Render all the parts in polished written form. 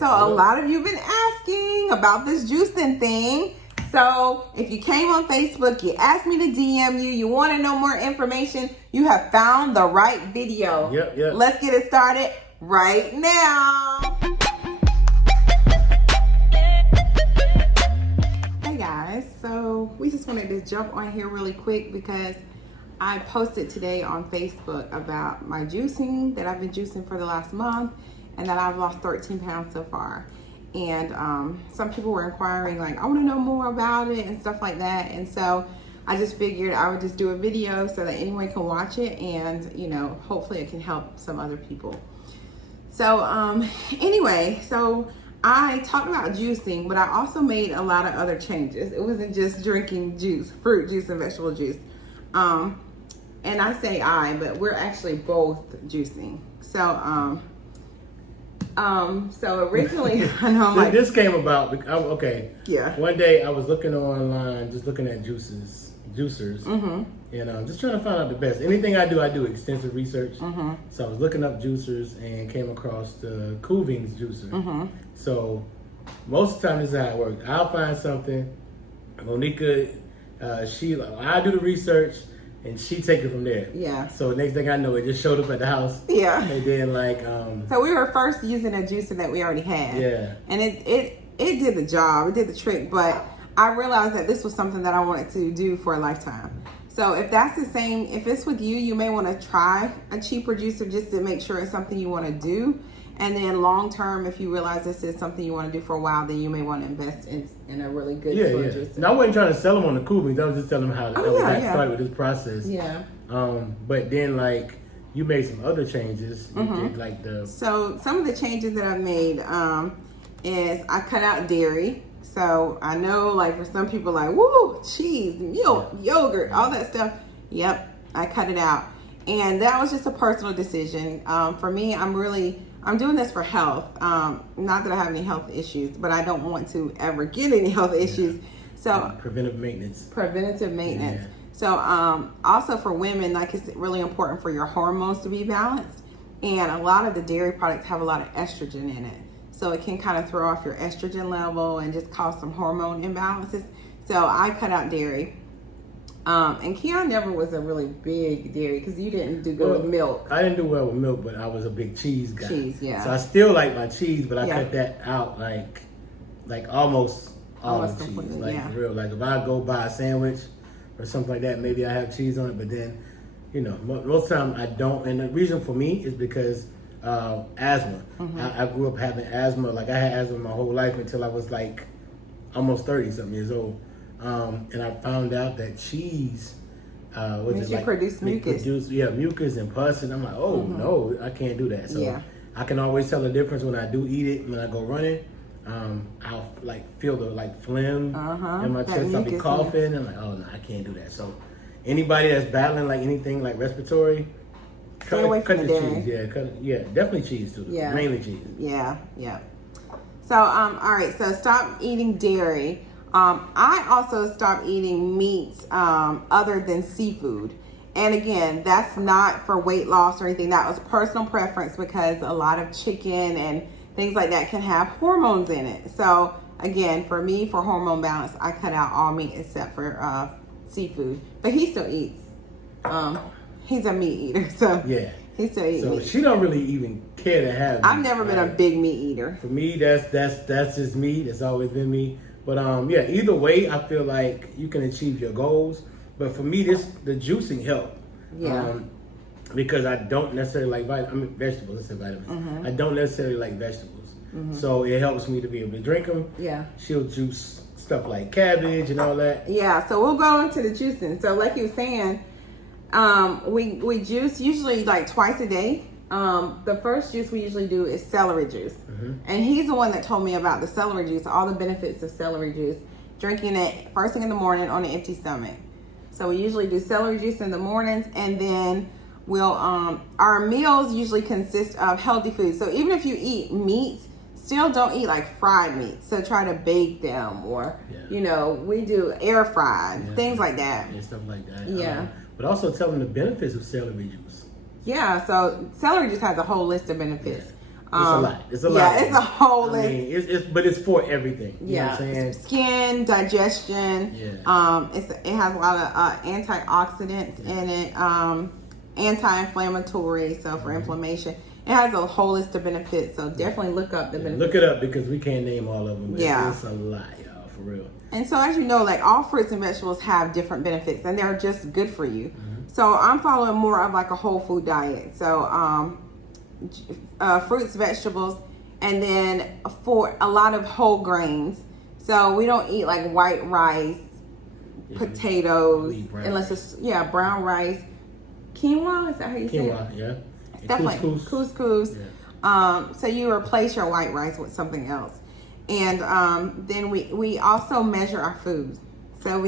So a lot of you have been asking about this juicing thing. So if you came on Facebook, you asked me to DM you, you want to know more information, you have found the right video. Yep. Let's get it started right now. Hey guys, so we just wanted to jump on here really quick because I posted today on Facebook about my juicing, that I've been juicing for the last month and that I've lost 13 pounds so far. And some people were inquiring like, I want to know more about it and stuff like that. And so I just figured I would just do a video so that anyone can watch it and, you know, hopefully it can help some other people. So anyway, so I talked about juicing, but I also made a lot of other changes. It wasn't just drinking juice, fruit juice and vegetable juice. And I say I, but we're actually both juicing. So originally, I know I'm like, this came about. Okay. Yeah. One day I was looking online, just looking at juicers, and just trying to find out the best. Anything I do extensive research. So I was looking up juicers and came across the Kuvings juicer. So most of the time, this is how it works. I'll find something. Monica, I do the research. And she take it from there. Yeah. So next thing I know, it just showed up at the house. Yeah. And then so we were first using a juicer that we already had. Yeah. And it did the job. It did the trick. But I realized that this was something that I wanted to do for a lifetime. So if that's the same, if it's with you, you may want to try a cheaper juicer just to make sure it's something you want to do. And then long term, if you realize this is something you want to do for a while, then you may want to invest in a really good juicer. And I wasn't trying to sell them on the Kuvings. I was just telling them how I got started with this process. Yeah. But then you made some other changes. You did So some of the changes that I've made is I cut out dairy. So I know for some people woo, cheese, milk, yogurt, all that stuff. Yep, I cut it out. And that was just a personal decision. For me, I'm doing this for health. Not that I have any health issues, but I don't want to ever get any health issues. So preventative maintenance. Yeah. So also for women, it's really important for your hormones to be balanced. And a lot of the dairy products have a lot of estrogen in it. So it can kind of throw off your estrogen level and just cause some hormone imbalances. So I cut out dairy. And Keon never was a really big dairy because you didn't do good with milk. I didn't do well with milk, but I was a big cheese guy. Cheese, yeah. So I still like my cheese, but I cut that out almost all the cheese. For real. If I go buy a sandwich or something like that, maybe I have cheese on it, but then, most of the time I don't. And the reason for me is because asthma. I grew up having asthma. I had asthma my whole life until I was almost 30-something years old. And I found out that cheese produce mucus. Mucus and pus, and I'm like, no, I can't do that. So I can always tell the difference when I do eat it. When I go running, I'll feel the phlegm in my chest. I'll be coughing, and oh no, I can't do that. So anybody that's battling anything respiratory, stay away from the dairy. Yeah, definitely cheese too. Yeah, mainly cheese. Yeah. So all right, so stop eating dairy. I also stopped eating meats other than seafood. And again, that's not for weight loss or anything. That was personal preference because a lot of chicken and things like that can have hormones in it. So again, for me, for hormone balance, I cut out all meat except for seafood. But he still eats. He's a meat eater, so yeah. He still eats meat. She don't really even care to have meat. I've never been a big meat eater. For me, that's just me. That's always been me. But either way, I feel like you can achieve your goals. But for me, the juicing helped. Yeah. Because I don't necessarily like vegetables. Let's say vitamins. I don't necessarily like vegetables. So it helps me to be able to drink them. Yeah. She'll juice stuff like cabbage and all that. Yeah. So we'll go into the juicing. So like you were saying, we juice usually twice a day. The first juice we usually do is celery juice. And he's the one that told me about the celery juice, all the benefits of celery juice, drinking it first thing in the morning on an empty stomach. So we usually do celery juice in the mornings, and then we'll, our meals usually consist of healthy foods. So even if you eat meat, still don't eat fried meat. So try to bake them, or, we do air fried, things like that. And stuff like that. Yeah. But also tell them the benefits of celery juice. Yeah, so celery juice has a whole list of benefits. a lot. It's a lot. Yeah, it's a whole list. I mean, but it's for everything. You know what I'm saying? Skin, digestion. Yeah. It has a lot of antioxidants in it. Anti-inflammatory, so for inflammation. It has a whole list of benefits, so definitely look up the benefits. Look it up because we can't name all of them. But yeah. It's a lot, y'all, for real. And so as you know, like all fruits and vegetables have different benefits and they're just good for you. So I'm following more of like a whole food diet. So fruits, vegetables, and then for a lot of whole grains. So we don't eat like white rice, potatoes, unless it's brown rice. Quinoa, is that how you say it? Quinoa, yeah. Stuff like couscous. Yeah. So you replace your white rice with something else. And then we also measure our food. So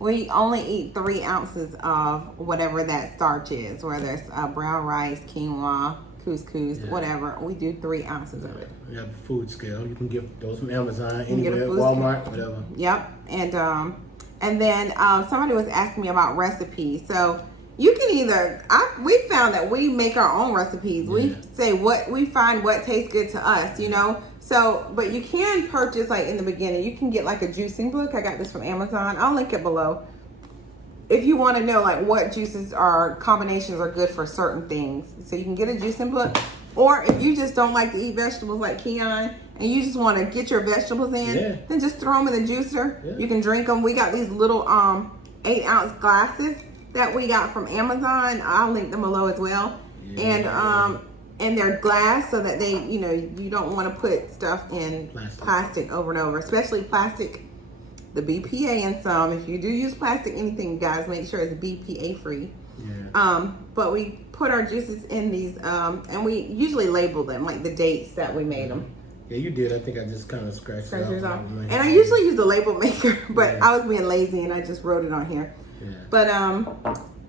we only eat 3 ounces of whatever that starch is, whether it's brown rice, quinoa, couscous, whatever. We do 3 ounces of it. You have a food scale. You can get those from Amazon, anywhere, Walmart, whatever. Yep. And then somebody was asking me about recipes. So you can we found that we make our own recipes. Yeah. We say we find what tastes good to us, you know. So, but you can purchase, like in the beginning, you can get like a juicing book. I got this from Amazon. I'll link it below. If you want to know like what juices or combinations are good for certain things. So you can get a juicing book. Or if you just don't like to eat vegetables like Keon, and you just want to get your vegetables in, then just throw them in the juicer. Yeah. You can drink them. We got these little 8-ounce glasses that we got from Amazon. I'll link them below as well. Yeah. And they're glass, so that they, you don't want to put stuff in plastic over and over, especially plastic, the BPA in some. If you do use plastic, anything, guys, make sure it's BPA free. Yeah. But we put our juices in these, and we usually label them, like the dates that we made them. Yeah, you did. I think I just kind of scratched it off. And I usually use a label maker, but I was being lazy and I just wrote it on here. Yeah. But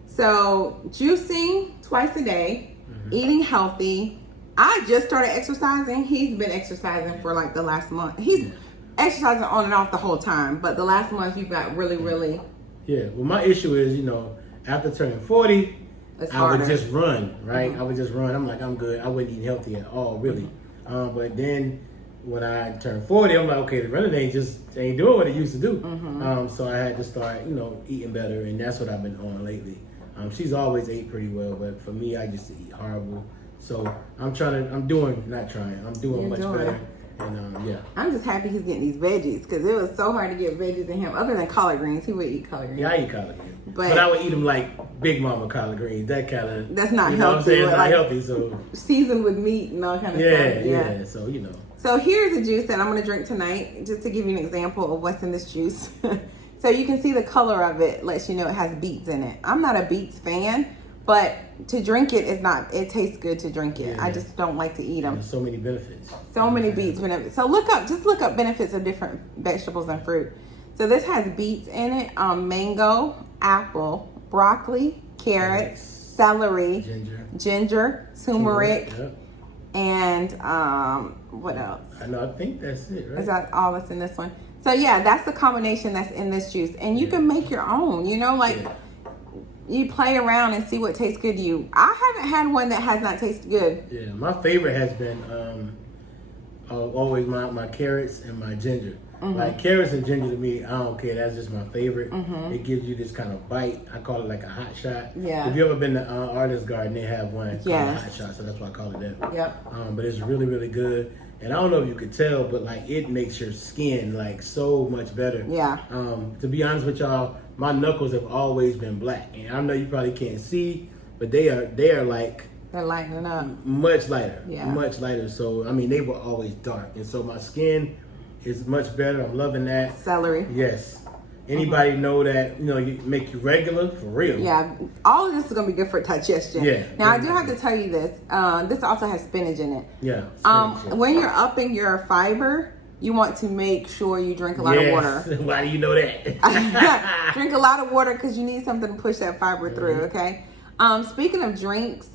so juicing twice a day, eating healthy. I just started exercising. He's been exercising for like the last month. He's exercising on and off the whole time, but the last month you got really. Yeah. Well, my issue is, after turning 40, I would just run, right? I would just run. I'm like, I'm good. I wasn't eating healthy at all, really. But then when I turned 40, I'm like, okay, the running ain't doing what it used to do. So I had to start, eating better, and that's what I've been on lately. She's always ate pretty well, but for me, I just eat horrible. So I'm doing much better. And I'm just happy he's getting these veggies, because it was so hard to get veggies in him. Other than collard greens, he would eat collard greens. Yeah, I eat collard greens. But I would eat them like Big Mama collard greens. That's not healthy. What I'm saying? It's not healthy. So seasoned with meat and all kind of stuff. Yeah. So So here's a juice that I'm going to drink tonight, just to give you an example of what's in this juice. So you can see the color of it lets you know it has beets in it. I'm not a beets fan, but to drink it tastes good to drink it. Yeah. I just don't like to eat them. There's so many benefits. So many beets benefits. So look up benefits of different vegetables and fruit. So this has beets in it, mango, apple, broccoli, carrots, celery, ginger, turmeric, and what else? I think that's it, right? Is that all that's in this one? So yeah, that's the combination that's in this juice. And you can make your own, you play around and see what tastes good to you. I haven't had one that has not tasted good. Yeah, my favorite has been always my carrots and my ginger. Like carrots and ginger to me, I don't care. That's just my favorite. It gives you this kind of bite. I call it like a hot shot. Yeah. If you ever been to Artist Garden, they have one called a hot shot, so that's why I call it that. Yep. But it's really, really good. And I don't know if you could tell, but like it makes your skin like so much better. Yeah. To be honest with y'all, my knuckles have always been black, and I know you probably can't see, but they're like they're lightening up. Much lighter. Yeah. Much lighter. So I mean, they were always dark, and so my skin is much better. I'm loving that. Celery. Yes. Anybody know that, you make you regular for real. Yeah. All of this is going to be good for digestion. Yeah. Now, I do have to tell you this. This also has spinach in it. Yeah. When you're upping your fiber, you want to make sure you drink a lot of water. Why do you know that? Drink a lot of water because you need something to push that fiber through, okay? Speaking of drinks,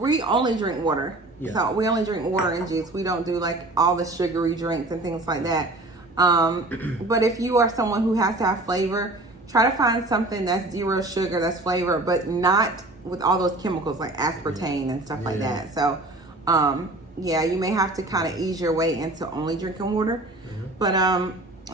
we only drink water. Yeah. So we only drink water and juice. We don't do like all the sugary drinks and things like that. But if you are someone who has to have flavor, try to find something that's 0 sugar, that's flavor, but not with all those chemicals like aspartame and stuff like that. So yeah, you may have to kind of ease your way into only drinking water. But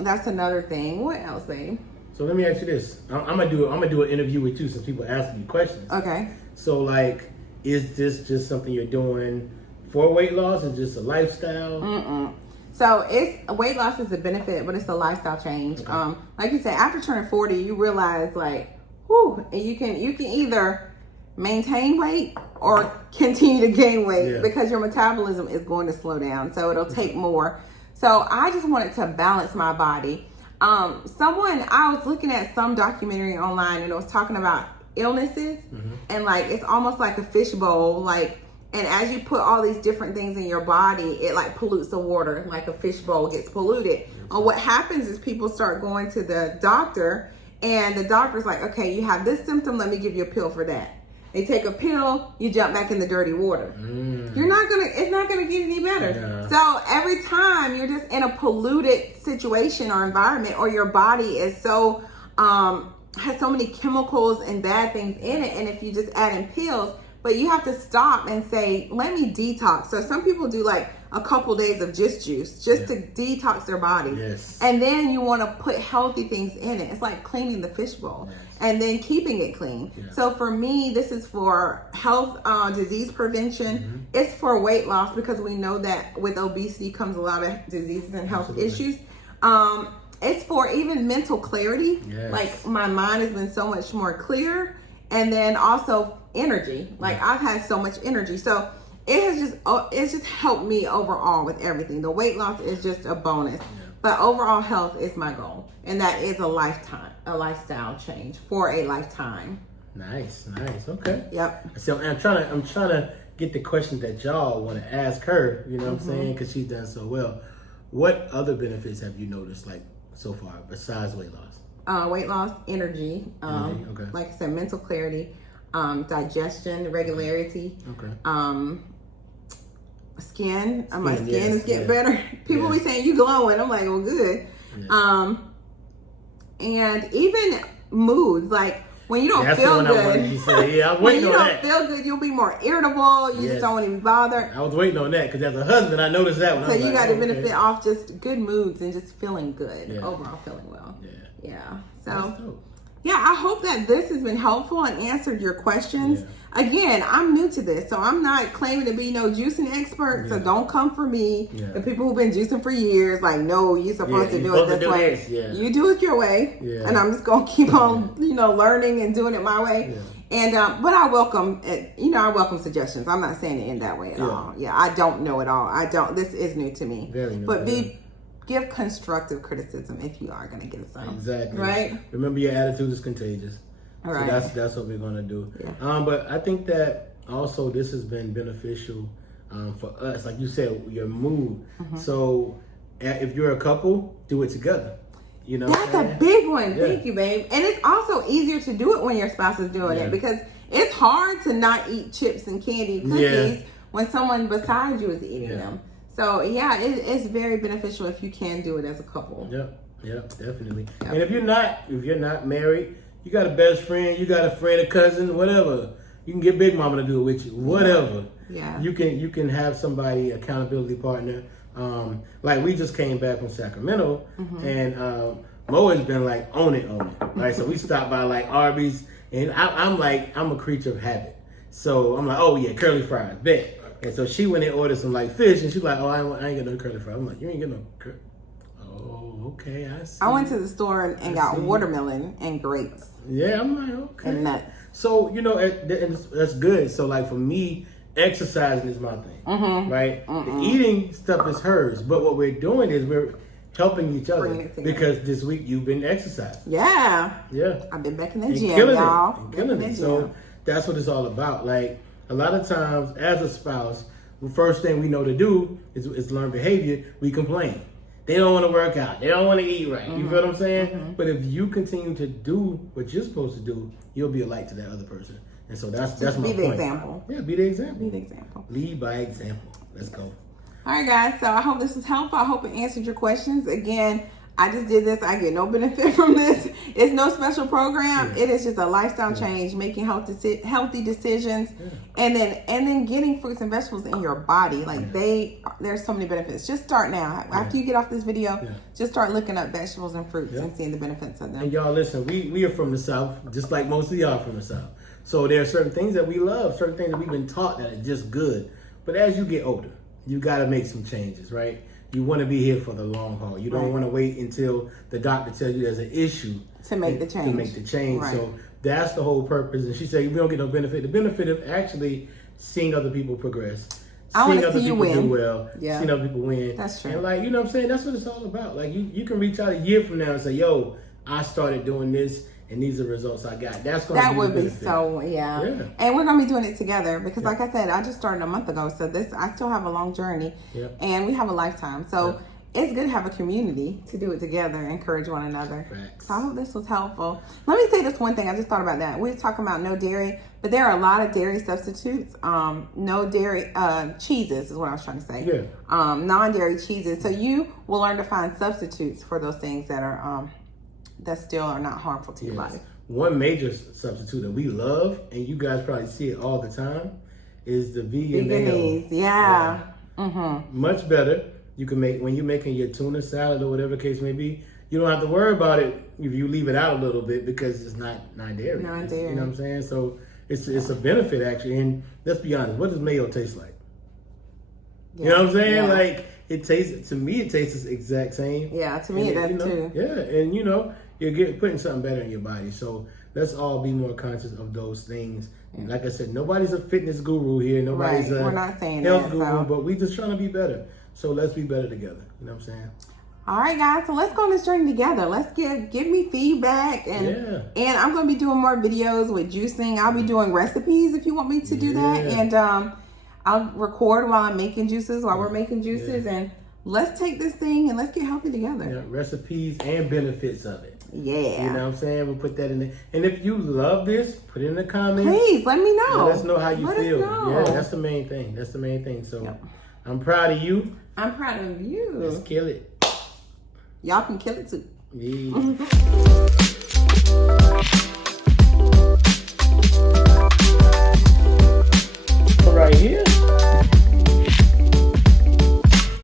that's another thing. What else, babe? So let me ask you this. I'm gonna do an interview with you since people ask you questions. Okay. So like, is this just something you're doing for weight loss? Is just a lifestyle? So weight loss is a benefit, but it's a lifestyle change. Okay. Like you said, after turning 40, you realize like, whew, you can either maintain weight or continue to gain weight because your metabolism is going to slow down. So it'll take more. So I just wanted to balance my body. I was looking at some documentary online and it was talking about illnesses and like it's almost like a fishbowl, like, and as you put all these different things in your body, it like pollutes the water, like a fishbowl gets polluted. And what happens is people start going to the doctor and the doctor's like, okay, you have this symptom, let me give you a pill for that. They take a pill, you jump back in the dirty water. It's not gonna get any better. Yeah. So every time you're just in a polluted situation or environment, or your body is so has so many chemicals and bad things in it, and if you just add in pills, but you have to stop and say, let me detox. So some people do like a couple days of just juice, just to detox their body. Yes. And then you want to put healthy things in it. It's like cleaning the fishbowl and then keeping it clean. Yeah. So for me, this is for health, disease prevention. It's for weight loss because we know that with obesity comes a lot of diseases and health issues. It's for even mental clarity. Yes. Like my mind has been so much more clear. And then also energy. Like I've had so much energy. So it's just helped me overall with everything. The weight loss is just a bonus. But overall health is my goal. And that is a lifestyle change for a lifetime. Nice. Okay. Yep. So I'm trying to get the questions that y'all want to ask her, you know what I'm saying? Because she's done so well. What other benefits have you noticed like so far besides weight loss? Weight loss, energy, like I said, mental clarity, digestion, regularity, skin. My skin is getting better. People be saying you glowing. I'm like, well, good. And even moods, like when you don't feel good. When you don't feel good, you'll be more irritable. You just don't want to be bothered. I was waiting on that because as a husband, I noticed that one. So you got to benefit off just good moods and just feeling good, overall feeling well. Yeah. So, I hope that this has been helpful and answered your questions. Again, I'm new to this, so I'm not claiming to be no juicing expert, so don't come for me. The people who've been juicing for years, like, no, you're supposed to do it this way. You do it your way, and I'm just going to keep on, learning and doing it my way. And, but I welcome it. I welcome suggestions. I'm not saying it in that way at all. I don't know it all. This is new to me. Very new. But give constructive criticism if you are going to give some. Exactly. Right? Remember, your attitude is contagious. All right. So that's what we're going to do. But I think that also this has been beneficial for us. Like you said, your mood. So if you're a couple, do it together. That's a big one. Thank you, babe. And it's also easier to do it when your spouse is doing it because it's hard to not eat chips and candy and cookies when someone beside you is eating them. So it's very beneficial if you can do it as a couple. Yep, definitely. And if you're not married, you got a best friend, you got a friend, a cousin, whatever. You can get Big Mama to do it with you, whatever. You can have somebody, accountability partner. Like we just came back from Sacramento, and Mo has been like on it. Right, so we stopped by like Arby's, and I'm a creature of habit. So I'm like, oh yeah, curly fries, bet. And so she went and ordered some like fish, and she's like, "Oh, I ain't get no curly fries." I'm like, "You ain't get no curly." Oh, okay, I see. I went to the store and got watermelon and grapes. Yeah, I'm like, okay. And nuts. So that's good. So like for me, exercising is my thing, right? The eating stuff is hers, but what we're doing is we're helping each other because this week you've been exercising. Yeah. I've been back in the gym, y'all. Killing it. So that's what it's all about. Like. A lot of times, as a spouse, the first thing we know to do is learn behavior. We complain. They don't want to work out. They don't want to eat right. You feel what I'm saying? But if you continue to do what you're supposed to do, you'll be a light to that other person. And so that's my point. Be the example. Yeah, be the example. Be the example. Lead by example. Let's go. All right, guys. So I hope this was helpful. I hope it answered your questions. Again, I just did this. I get no benefit from this. It's no special program. Yeah. It is just a lifestyle change, making healthy decisions, and then getting fruits and vegetables in your body. Like there's so many benefits. Just start now. After you get off this video, just start looking up vegetables and fruits and seeing the benefits of them. And y'all listen, we are from the South, just like most of y'all from the South. So there are certain things that we love, certain things that we've been taught that are just good. But as you get older, you got to make some changes, right? You want to be here for the long haul. You don't want to wait until the doctor tells you there's an issue to make the change. Right. So that's the whole purpose. And she said, we don't get no benefit. The benefit of actually seeing other people progress, seeing other people do well, seeing other people win. That's true. And like, you know what I'm saying? That's what it's all about. Like you can reach out a year from now and say, yo, I started doing this and these are the results I got. That's going to be the benefit. That would be so, And we're going to be doing it together because like I said, I just started a month ago. So I still have a long journey and we have a lifetime. So it's good to have a community to do it together, encourage one another. Facts. So I hope this was helpful. Let me say this one thing. I just thought about that. We were talking about no dairy, but there are a lot of dairy substitutes. No dairy cheeses is what I was trying to say. Yeah. Non-dairy cheeses. So you will learn to find substitutes for those things that are that still are not harmful to your body. One major substitute that we love, and you guys probably see it all the time, is the vegan mayo. Much better. You can make, when you're making your tuna salad or whatever the case may be, you don't have to worry about it if you leave it out a little bit because it's not dairy. Non-dairy. You know what I'm saying? So it's a benefit actually. And let's be honest, what does mayo taste like? You know what I'm saying? Like it tastes, to me, it tastes the exact same. Yeah, to me it does too. Yeah, and you're putting something better in your body. So let's all be more conscious of those things. And like I said, nobody's a fitness guru here. Nobody's a We're not saying health guru, but we just trying to be better. So let's be better together. You know what I'm saying? All right, guys. So let's go on this journey together. Let's give me feedback, and I'm going to be doing more videos with juicing. I'll be doing recipes if you want me to do that, and I'll record while I'm making juices, while we're making juices, and let's take this thing and let's get healthy together. Yeah, recipes and benefits of it. Yeah. You know what I'm saying? We'll put that in there. And if you love this, put it in the comments. Please, let me know. Let us know how you feel. Yeah, that's the main thing. That's the main thing. So I'm proud of you. I'm proud of you. Let's kill it. Y'all can kill it too. Yeah.